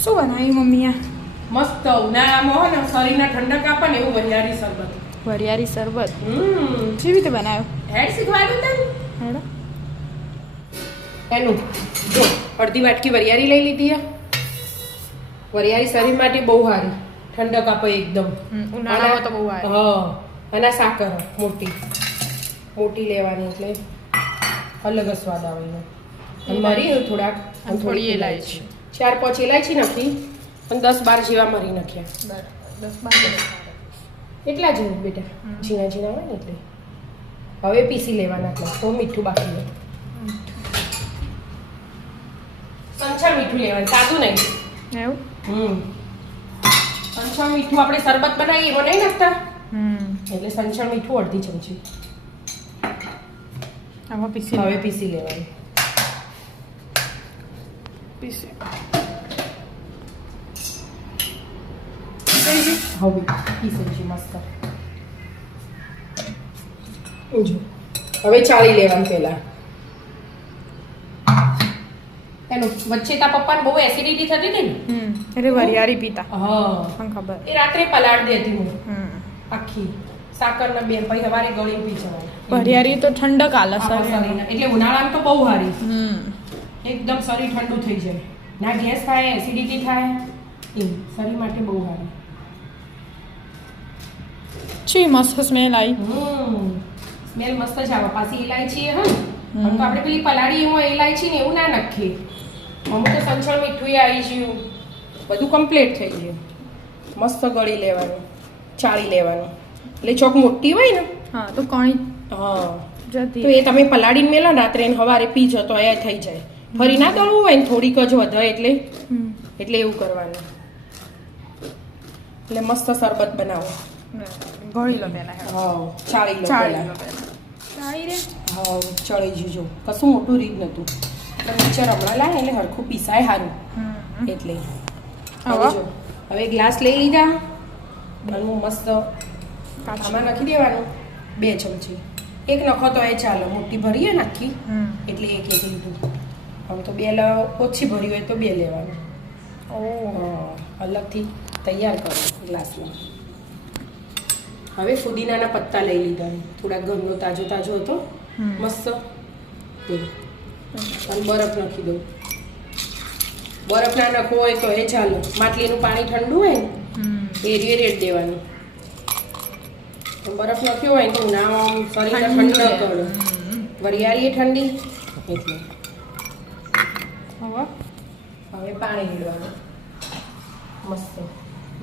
શું બનાવ્યું મમ્મીએ? મસ્ત ઉનાળામાં હોય ને શરીરના ઠંડક આપે ને એવું વરિયાળી શરબત. વરિયાળી શરબત કેવી રીતે બનાવ્યું? હેડ શીખવાડ્યું તને? હેડો. એનું જો અડધી વાટકી વરિયાળી લઈ લીધી છે. વરિયાળી શરીર માટે બહુ સારી, ઠંડક આપે એકદમ. ઉનાળામાં તો બહુ સારી. હા, અને સાકર મોટી મોટી લેવાની એટલે અલગ જ સ્વાદ આવે એનો. અને મરી થોડાક અને થોડી ઇલાયચી, 4-5 ઇલાયચી નાખી અને 10-12 જેવા મરી નાખ્યા. 10-12 એટલા જ બેટા, ઝીણા ઝીણા હોય ને એટલે. હવે પીસી લેવાના એટલે તો મીઠું બાકી લે. સંચળ મીઠું લેવાનું, સાદું નહીં. એવું? સંચળ મીઠું આપણે શરબત બનાવીએ એમાં નહીં નાખતા, એટલે સંચળ મીઠું અડધી ચમચી. આમાં પીસી હવે પીસી લેવાનું. પીસી હવે પીસી છે મસ્ત. જો હવે ચાળી લેવાનું પહેલા. એનું વચ્ચે તા પપ્પાને બહુ એસિડિટી થતી હતી ને, એટલે વરિયાળી પીતા. હા મને ખબર. એ રાત્રે પલાળ દેતી હું આખી સાકરના બે પછી સવારે ગળી પી જવાય. વરિયાળી તો ઠંડક આલે શરીરને, એટલે ઉનાળામાં તો બહુ સારી. એકદમ શરીર ઠંડુ થઈ જાય, ના ગેસ થાય, એસિડિટી થાય, એ શરીર માટે બહુ સારી. છી મસ્ત સ્મેલ આવી. સ્મેલ મસ્ત જ આવે. પાછી ઇલાયચી હા, તો આપણે પેલી પલાળી એમાં ઇલાયચી ને એવું ના નાખીએ. અમુક તો સંચળ મીઠું આવી ગયું, બધું કમ્પ્લીટ થઈ ગયું. મસ્ત ગળી લેવાનું, ચાળી લેવાનું. એટલે ચોક મોટી હોય ને, હા તો કણી હા જતી તો એ તમે પલાળીને મેલો ને રાત્રે ને સવારે પીજો તો એ થઈ જાય. ફરી ના દળવું હોય ને થોડીક જ વધે એટલે એવું કરવાનું. એટલે મસ્ત શરબત બનાવો. ગળી લો પહેલા. હા ચાળી લો ચાળી પહેલા. ચાળી રે. હા ચડી જજો, કશું મોટું રીત નતું. એટલે મિક્સર હમણાં લાવે એટલે હરખું પીસાય સારું. એટલે હવે જો હવે ગ્લાસ લઈ લીધા અને હું મસ્ત આમાં નાખી દેવાનું 2 ચમચી. એક નખો તો એ ચાલે, મોટી ભરીએ ને આખી એટલે એક લીધું. આમ તો 2 ઓછી ભરી હોય તો 2 લેવાનું. અલગથી તૈયાર કરો ગ્લાસમાં. હવે ફુદીનાના પત્તા લઈ લીધા, થોડા ઘરનો તાજો તાજો હતો મસ્ત. અને બરફ નાખી દઉં. બરફ ના નાખવો હોય તો એ ચાલો, માટલીનું પાણી ઠંડુ હોય ને એ રેડ દેવાનું. બરફ નાખ્યો હોય તો ના શરીરને ઠંડક કરો. વરિયાળી ઠંડી એટલે હવે પાણી રેડવાનું મસ્ત.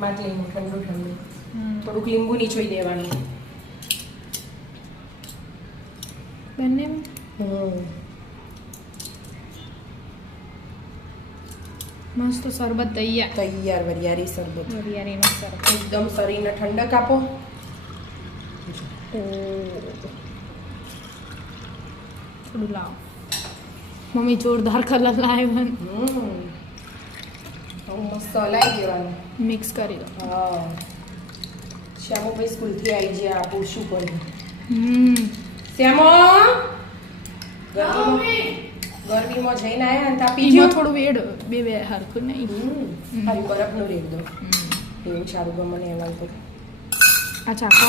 માટલીનું ઠંડુ ઠંડુ, થોડુંક લીંબુ નીચોઈ દેવાનું. બંને મસ્ત શરબત તૈયાર વરિયાળી શરબત. વરિયાળીનો શરબત એકદમ શરીરને ઠંડક આપો. થોડું લાવો. મમ્મી જોરદાર કલર લાવ્યો. મસ્ત હલાવી દેવાનું, મિક્સ કરી દો. હા શ્યામોભાઈ સ્કૂલથી આવી જાય આપું શું કરું. શ્યામો ગરમીમાં જઈને આવ્યા ને ત્યાં પીજો. થોડું વેડ બે હરખું નહીં. ખાલી બરફનું રેડ દો, એવું સારું ગમે મને એમાં તો. આ ચાખો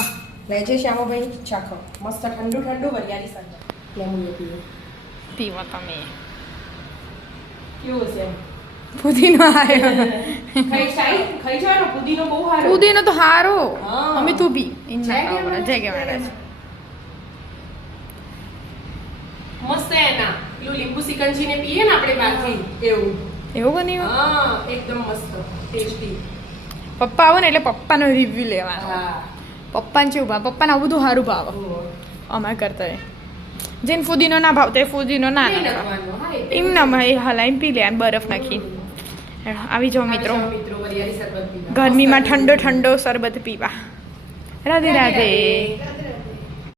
લેજે શ્યામોભાઈ, ચાખો. મસ્ત ઠંડુ ઠંડુ વરિયાળી શરબત. લેમન પીવો પીવો તમે. કેવું છે? પુદીનો આવ્યો. ખાઈ જવાનો પુદીનો બહુ સારો. પુદીનો તો હારો. હા. અમે તું બી જય કે મહારાજ. મસ્ત એના પેલું લીંબુ સિકંજી ને પીએ ને આપણે બાકી એવું બન્યું. હા એકદમ મસ્ત ટેસ્ટી. પપ્પા આવો ને એટલે પપ્પાનો રિવ્યુ લેવાનો. હા પપ્પાને કેવું ભાવ? પપ્પાને આવું બધું સારું ભાવ અમારે કરતા હોય. જેને ફુદીનો ના ભાવતો એ ફુદીનો ના એમ ના હલાઈને પી લે બરફ નાખી. આવી જાઓ મિત્રો ગરમીમાં ઠંડો ઠંડો શરબત પીવા. રાધે રાધે.